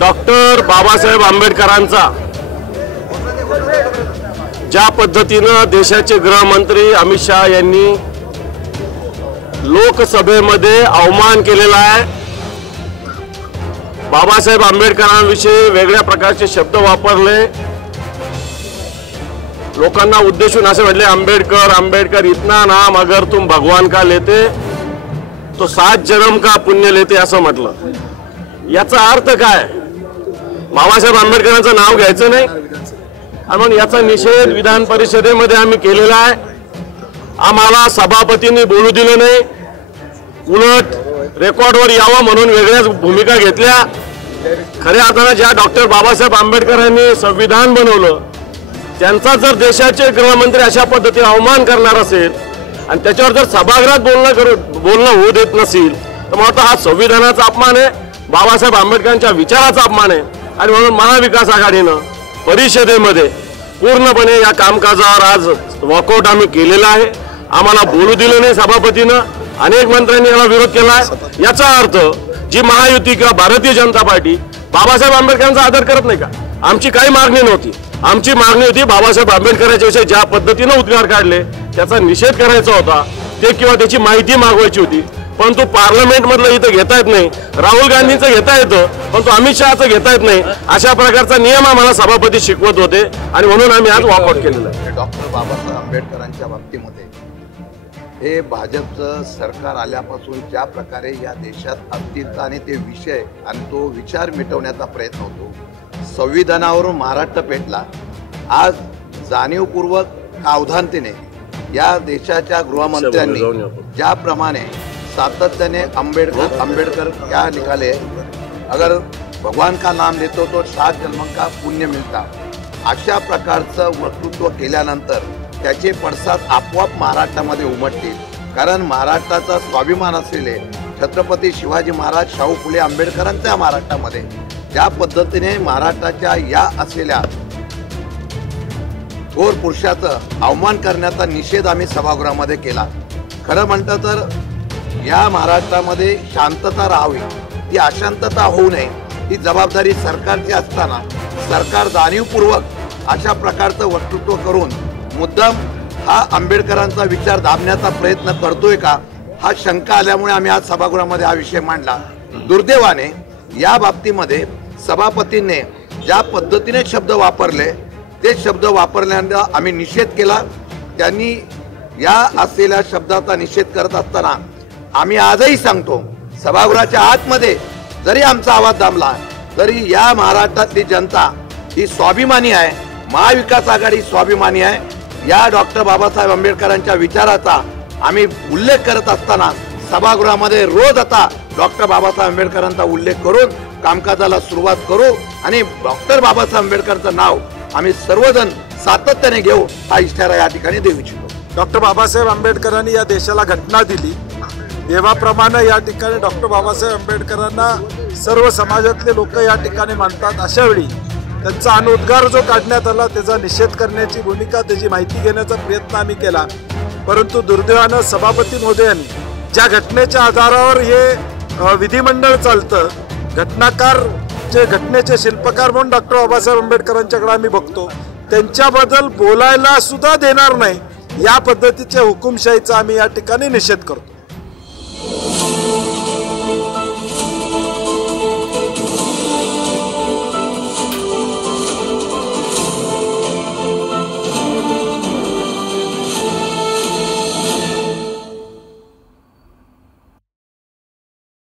Doctor Babasaheb आंबेडकरांचा ज्या पद्धतीने देशाचे गृहमंत्री अमित शाह यांनी लोकसभेमध्ये अवमान केलेला आहे, बाबासाहेब आंबेडकरांविषयी वेगळ्या प्रकारचे शब्द वापरले, लोकांना उद्देशून असे म्हटले आंबेडकर आंबेडकर इतना नाम अगर तुम भगवान का लेते तो 7 जन्म का पुण्य लेते असं म्हटलं। याचा अर्थ काय? बाबासाहेब आंबेडकरांचं नाव घ्यायचं नाही आणि मग याचा निषेध विधान परिषदेमध्ये आम्ही केलेला आहे। आम्हाला सभापतींनी बोलू दिलं नाही, उलट रेकॉर्डवर यावं म्हणून वेगळ्याच भूमिका घेतल्या। खऱ्या अर्थाने ज्या डॉक्टर बाबासाहेब आंबेडकरांनी संविधान बनवलं त्यांचा जर देशाचे गृहमंत्री अशा पद्धतीने अवमान करणार असेल आणि त्याच्यावर जर सभागृहात बोलणं होऊ देत नसेल तर मग हा संविधानाचा अपमान आहे, बाबासाहेब आंबेडकरांच्या विचाराचा अपमान आहे। आणि म्हणून महाविकास आघाडीनं परिषदेमध्ये पूर्णपणे या कामकाजावर आज वॉकआउट आम्ही केलेला आहे। आम्हाला बोलू दिलं नाही सभापतीनं, अनेक मंत्र्यांनी याला विरोध केला आहे। याचा अर्थ जी महायुती किंवा भारतीय जनता पार्टी बाबासाहेब आंबेडकरांचा आदर करत नाही का? आमची काही मागणी नव्हती, आमची मागणी होती बाबासाहेब आंबेडकरांच्या विषयी ज्या पद्धतीने उद्गार काढले त्याचा निषेध करायचा होता ते किंवा त्याची माहिती मागवायची होती, परंतु पार्लमेंट मधलं इथं घेता येत नाही। राहुल गांधींचं घेता येतं परंतु अमित शहाचं घेता येत नाही, अशा प्रकारचा नियम आम्हाला सभापती शिकवत होते आणि म्हणून आम्ही आज वॉकआउट केलेलं आहे। डॉक्टर बाबासाहेब आंबेडकरांच्या बाबतीमध्ये हे भाजपचं सरकार आल्यापासून ज्या प्रकारे या देशात अस्थिरता आणि ते विषय आणि तो विचार मिटवण्याचा प्रयत्न होतो, संविधानावरून महाराष्ट्र पेटला। आज जाणीवपूर्वक सावधानतेने या देशाच्या गृहमंत्र्यांनी ज्याप्रमाणे सातत्याने आंबेडकर क्या निकाले, अगर भगवान का नाम लेतो तो 7 जन्म का पुण्य मिळता, अशा प्रकारचं वक्तृत्व केल्यानंतर त्याचे पडसाद आपोआप महाराष्ट्रामध्ये उमटतील। कारण महाराष्ट्राचा स्वाभिमान असलेले छत्रपती शिवाजी महाराज, शाहू फुले आंबेडकरांच्या महाराष्ट्रामध्ये ज्या पद्धतीने महाराष्ट्राच्या या असलेल्या थोर पुरुषाचं अवमान करण्याचा निषेध आम्ही सभागृहामध्ये केला। खरं म्हणतं तर या महाराष्ट्रामध्ये शांतता राहावी, ती अशांतता होऊ नये, ही जबाबदारी सरकारची असताना सरकार जाणीवपूर्वक अशा प्रकारचं वक्तृत्व करून मुद्दाम हा आंबेडकरांचा विचार दाबण्याचा प्रयत्न करतोय का, हा शंका आल्यामुळे आम्ही आज सभागृहामध्ये हा विषय मांडला। दुर्दैवाने या बाबतीमध्ये सभापतींनी ज्या पद्धतीने शब्द वापरले ते शब्द वापरल्यानंतर आम्ही निषेध केला। त्यांनी या असलेल्या शब्दाचा निषेध करत असताना आम्ही आजही सांगतो, सभागृहाच्या आतमध्ये जरी आमचा आवाज दाबला तरी या महाराष्ट्रातली जनता ही स्वाभिमानी आहे, महाविकास आघाडी स्वाभिमानी आहे। या डॉक्टर बाबासाहेब आंबेडकरांच्या विचाराचा आम्ही उल्लेख करत असताना सभागृहामध्ये रोज आता डॉक्टर बाबासाहेब आंबेडकरांचा उल्लेख करून कामकाजाला सुरुवात करू आणि डॉक्टर बाबासाहेब आंबेडकरचं नाव आम्ही सर्वजण सातत्याने घेऊ, हा इशारा या ठिकाणी देऊ इच्छितो। डॉक्टर बाबासाहेब आंबेडकरांनी या देशाला घटना दिली, देवाप्रमाणे या ठिकाणी डॉक्टर बाबासाहेब आंबेडकरांना सर्व समाजातले लोक या ठिकाणी मानतात। अशा वेळी त्यांचा अनुद्गार जो काढण्यात आला त्याचा निषेध करण्याची भूमिका, त्याची माहिती घेण्याचा प्रयत्न आम्ही केला, परंतु दुर्दैवानं सभापती महोदयांनी ज्या घटनेच्या आधारावर हे विधिमंडळ चालतं, घटनेचे शिल्पकार म्हणून डॉक्टर बाबासाहेब आंबेडकरांच्याकडे आम्ही बघतो, त्यांच्याबद्दल बोलायला सुद्धा देणार नाही, या पद्धतीच्या हुकुमशाहीचा आम्ही या ठिकाणी निषेध करतो।